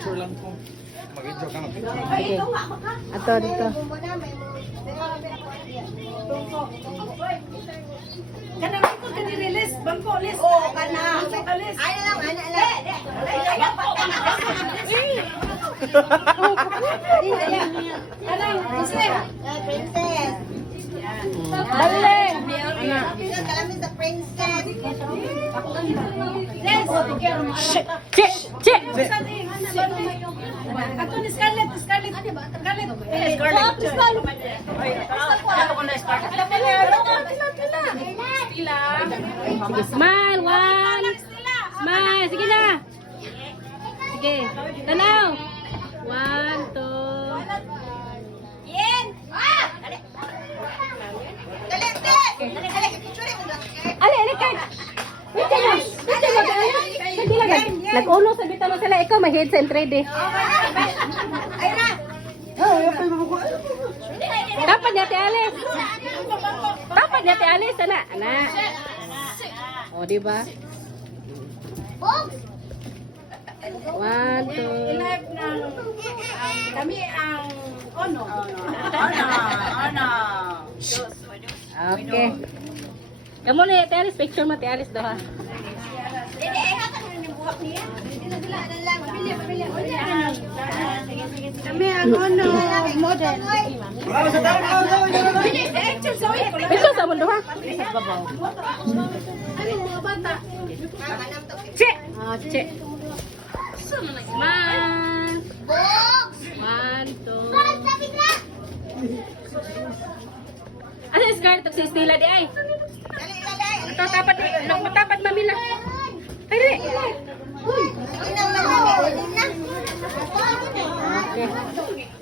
Picture lang ko. Mag-video ka ng picture. Sige. Ato dito. Kanang ko release bangko list. Oo, kana. Alis. Ay lang, ana lang. Kanang princess. Princess. Dali. Kalamin sa princess. Che, che. Ato ni Scarlett. Scarlett. Sige, smile. One. Smile. Sige na. Sige. Tanaw. One, two. Yen. Dali, dali, picture mo lang. Ali, ali, kay. Wait lang. Wait lang. Sige lang. Nag-uno sa bitano sila. Ikaw ma-heads and 3D. Ay na. Kapan niya, Ate Alice? Kapan niya, Ate Alice? Ana, ana. O, diba? One, two. Live ng kami ang ono. Okay. Kamu ni Ate Alice, picture mo Ate Alice daw ha. Dili, ay hatan mo yung buhok niya. Dila lang. Pamilya. Kami ang ono model. Picture sa mundo ha. Ano mga bata? Che. Che. Smile. One, two. Ano yung scar? Ito si Stella di ay. Ito tapat mamila. Ay, di. Okay.